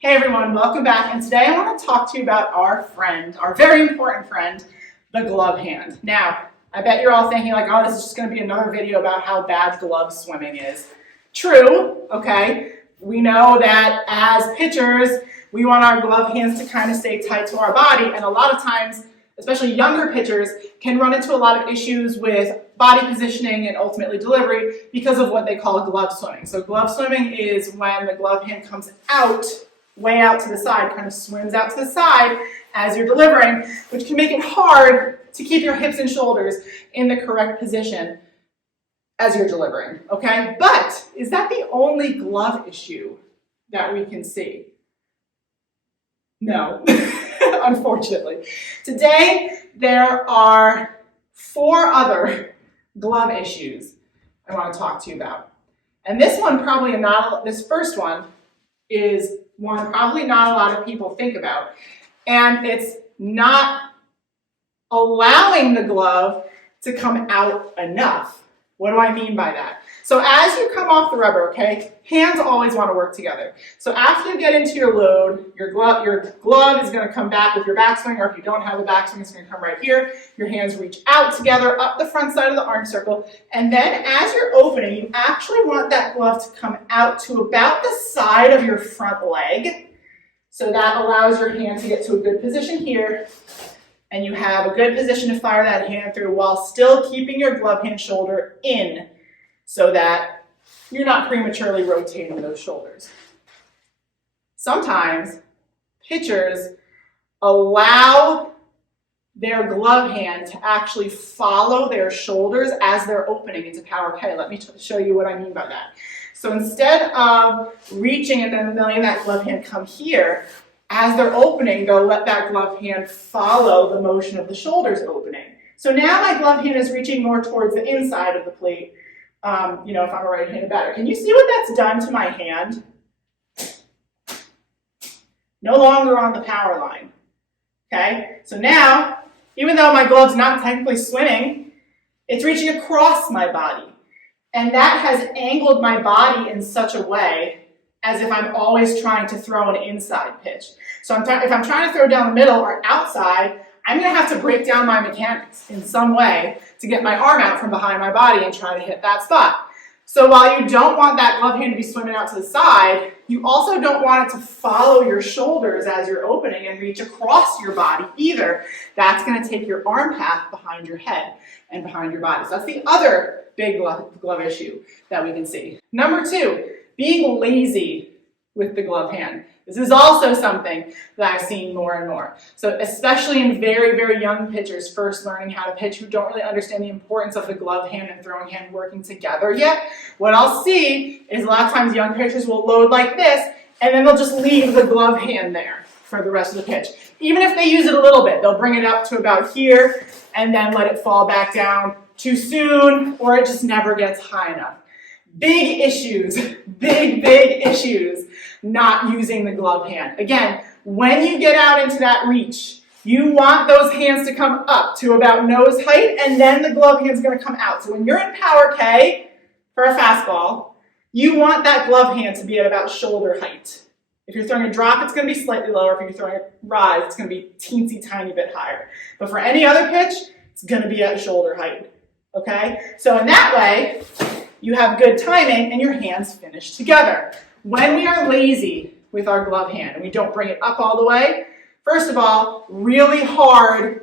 Hey everyone, welcome back. And today I want to talk to you about our friend, our very important friend, the glove hand. Now, I bet you're all thinking like, oh, this is just going to be another video about how bad glove swimming is. True, okay. We know that as pitchers, we want our glove hands to kind of stay tight to our body, and a lot of times, especially younger pitchers, can run into a lot of issues with body positioning and ultimately delivery because of what they call glove swimming. So glove swimming is when the glove hand comes out, way out to the side, kind of swims out to the side as you're delivering, which can make it hard to keep your hips and shoulders in the correct position as you're delivering, okay? But is that the only glove issue that we can see? No, unfortunately. Today, there are 4 other glove issues I want to talk to you about. And this one probably not, this first one is one probably not a lot of people think about. And it's not allowing the glove to come out enough. What do I mean by that? So as you come off the rubber, okay, hands always want to work together. So after you get into your load, your glove is going to come back with your backswing, or if you don't have a backswing, it's going to come right here. Your hands reach out together up the front side of the arm circle, and then as you're opening, you actually want that glove to come out to about the side of your front leg. So that allows your hand to get to a good position here, and you have a good position to fire that hand through while still keeping your glove hand shoulder in, so that you're not prematurely rotating those shoulders. Sometimes pitchers allow their glove hand to actually follow their shoulders as they're opening into power K. Let me show you what I mean by that. So instead of reaching and then letting that glove hand come here, as they're opening, they'll let that glove hand follow the motion of the shoulders opening. So now my glove hand is reaching more towards the inside of the plate, if I'm a right-handed batter. Can you see what that's done to my hand? No longer on the power line. Okay? So now, even though my glove's not technically swimming, it's reaching across my body. And that has angled my body in such a way as if I'm always trying to throw an inside pitch. So if I'm trying to throw down the middle or outside, I'm going to have to break down my mechanics in some way to get my arm out from behind my body and try to hit that spot. So while you don't want that glove hand to be swimming out to the side, you also don't want it to follow your shoulders as you're opening and reach across your body either. That's going to take your arm path behind your head and behind your body. So that's the other big glove issue that we can see. Number 2, being lazy with the glove hand. This is also something that I've seen more and more. So especially in very, very young pitchers first learning how to pitch who don't really understand the importance of the glove hand and throwing hand working together yet, what I'll see is a lot of times young pitchers will load like this and then they'll just leave the glove hand there for the rest of the pitch. Even if they use it a little bit, they'll bring it up to about here and then let it fall back down too soon, or it just never gets high enough. Big issues, big issues not using the glove hand. Again, when you get out into that reach, you want those hands to come up to about nose height, and then the glove hand's going to come out. So when you're in power K for a fastball, you want that glove hand to be at about shoulder height. If you're throwing a drop, it's going to be slightly lower. If you're throwing a rise, it's going to be teensy tiny bit higher. But for any other pitch, it's going to be at shoulder height. Okay? So in that way, you have good timing and your hands finish together. When we are lazy with our glove hand and we don't bring it up all the way, first of all, really hard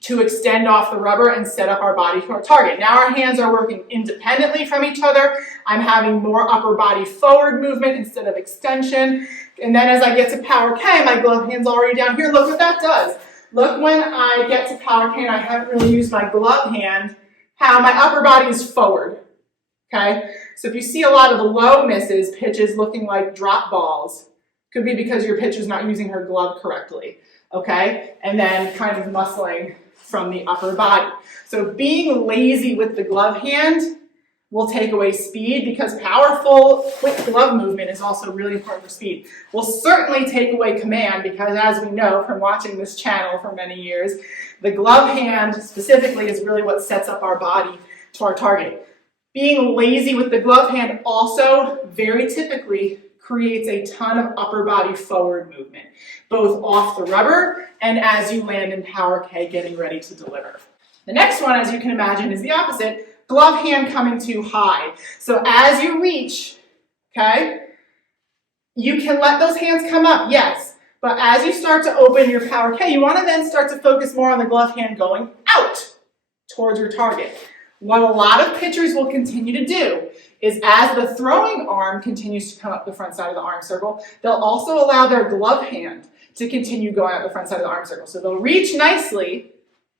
to extend off the rubber and set up our body to our target. Now our hands are working independently from each other. I'm having more upper body forward movement instead of extension. And then as I get to power K, my glove hand's already down here. Look what that does. Look when I get to power K and I haven't really used my glove hand, how my upper body is forward. Okay? So if you see a lot of the low misses, pitches looking like drop balls, could be because your pitcher's not using her glove correctly. Okay? And then kind of muscling from the upper body. So being lazy with the glove hand will take away speed, because powerful, quick glove movement is also really important for speed. Will certainly take away command, because as we know from watching this channel for many years, the glove hand specifically is really what sets up our body to our target. Being lazy with the glove hand also very typically creates a ton of upper body forward movement, both off the rubber and as you land in Power K getting ready to deliver. The next one, as you can imagine, is the opposite, glove hand coming too high. So as you reach, okay, you can let those hands come up, yes, but as you start to open your Power K, you want to then start to focus more on the glove hand going out towards your target. What a lot of pitchers will continue to do is as the throwing arm continues to come up the front side of the arm circle, they'll also allow their glove hand to continue going up the front side of the arm circle. So they'll reach nicely,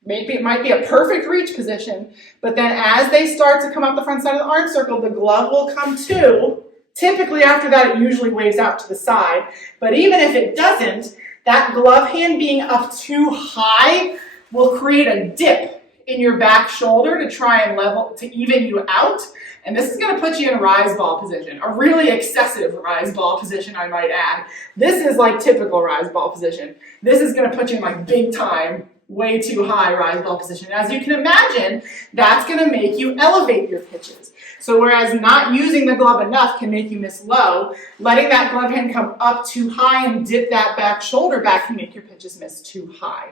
maybe it might be a perfect reach position, but then as they start to come up the front side of the arm circle, the glove will come too. Typically after that, it usually waves out to the side, but even if it doesn't, that glove hand being up too high will create a dip in your back shoulder to try and level, to even you out. And this is going to put you in a rise ball position, a really excessive rise ball position, I might add. This is like typical rise ball position. This is going to put you in like big time, way too high rise ball position. As you can imagine, that's going to make you elevate your pitches. So whereas not using the glove enough can make you miss low, letting that glove hand come up too high and dip that back shoulder back can make your pitches miss too high,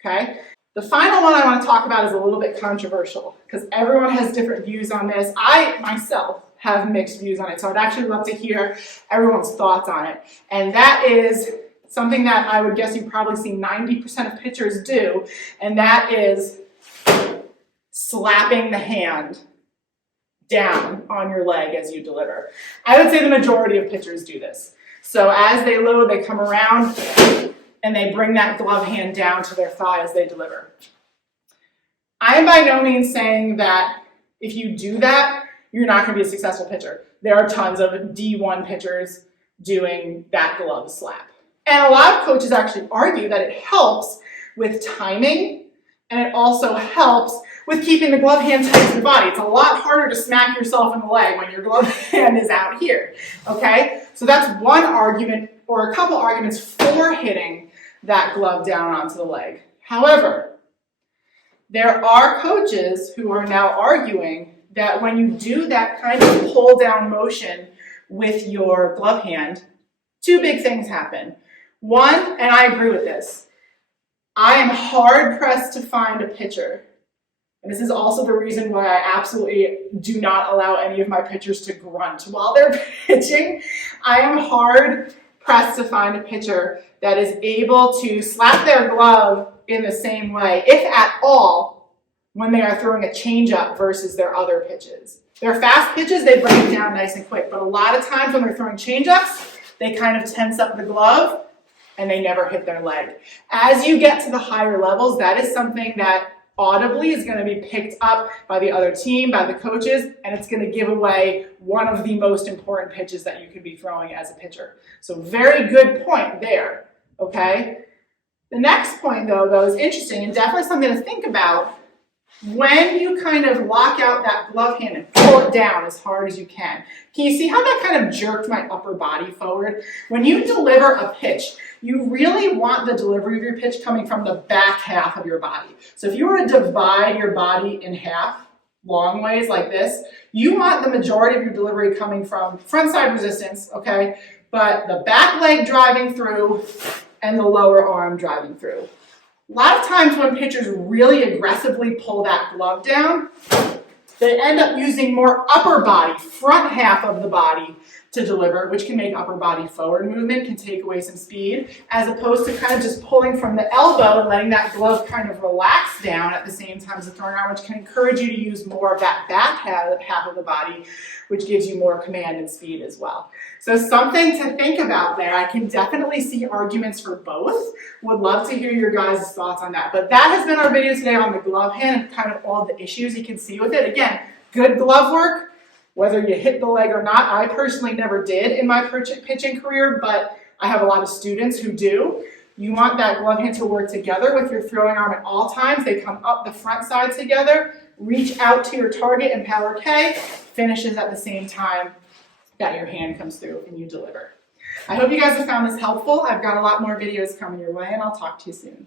okay? The final one I want to talk about is a little bit controversial because everyone has different views on this. I, myself, have mixed views on it, so I'd actually love to hear everyone's thoughts on it. And that is something that I would guess you've probably seen 90% of pitchers do, and that is slapping the hand down on your leg as you deliver. I would say the majority of pitchers do this. So as they load, they come around, and they bring that glove hand down to their thigh as they deliver. I am by no means saying that if you do that, you're not going to be a successful pitcher. There are tons of D1 pitchers doing that glove slap. And a lot of coaches actually argue that it helps with timing, and it also helps with keeping the glove hand tight to the body. It's a lot harder to smack yourself in the leg when your glove hand is out here, okay? So that's one argument, or a couple arguments for hitting that glove down onto the leg. However, there are coaches who are now arguing that when you do that kind of pull down motion with your glove hand, two big things happen. One, and I agree with this, I am hard pressed to find a pitcher, and this is also the reason why I absolutely do not allow any of my pitchers to grunt while they're pitching. I am hard pressed to find a pitcher that is able to slap their glove in the same way, if at all, when they are throwing a changeup versus their other pitches. Their fast pitches, they bring it down nice and quick, but a lot of times when they're throwing changeups, they kind of tense up the glove and they never hit their leg. As you get to the higher levels, that is something that audibly is going to be picked up by the other team, by the coaches, and it's going to give away one of the most important pitches that you could be throwing as a pitcher. So very good point there, okay? The next point, though, is interesting and definitely something to think about. When you kind of lock out that glove hand and pull it down as hard as you can you see how that kind of jerked my upper body forward? When you deliver a pitch, you really want the delivery of your pitch coming from the back half of your body. So if you were to divide your body in half, long ways like this, you want the majority of your delivery coming from front side resistance, okay? But the back leg driving through and the lower arm driving through. A lot of times when pitchers really aggressively pull that glove down, they end up using more upper body, front half of the body to deliver, which can make upper body forward movement, can take away some speed, as opposed to kind of just pulling from the elbow and letting that glove kind of relax down at the same time as the throwing arm, which can encourage you to use more of that back half of the body, which gives you more command and speed as well. So something to think about there. I can definitely see arguments for both. Would love to hear your guys' thoughts on that. But that has been our video today on the glove hand and kind of all the issues you can see with it. Again, good glove work, whether you hit the leg or not. I personally never did in my pitching career, but I have a lot of students who do. You want that glove hand to work together with your throwing arm at all times. They come up the front side together, reach out to your target in Power K, finishes at the same time that your hand comes through and you deliver. I hope you guys have found this helpful. I've got a lot more videos coming your way, and I'll talk to you soon.